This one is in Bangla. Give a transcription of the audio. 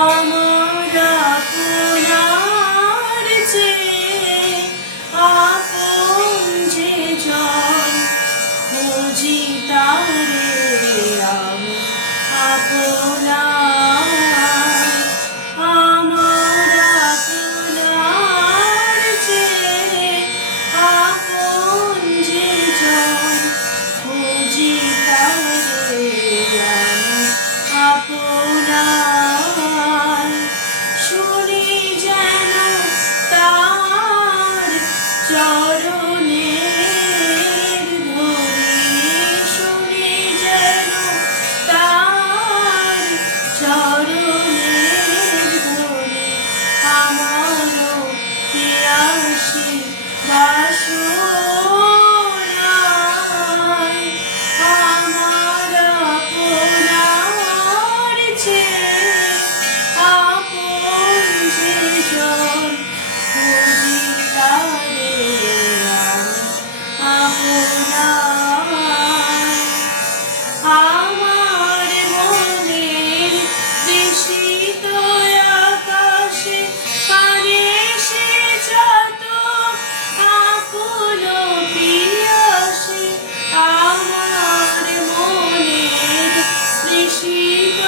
আমার আপনার চেয়ে আপন যে জন, খুঁজি তারে আমি আপনার। আমার আপনার চেয়ে আপন যে জন, খুঁজি তারে আমি আপনার। শুনি যেন তার চরণের ধ্বনি, শুনি যেন তার চরণের ধ্বনি, আমারও পিয়াসী বাসনায়। আমার আপনার চেয়ে আপন যে জন, খুঁজি তারে আমি আপনার। আমার মনের বিস্মিত আকাশে পানে সে যত আকুল পিয়াসে, আমার মনের বিস্মিত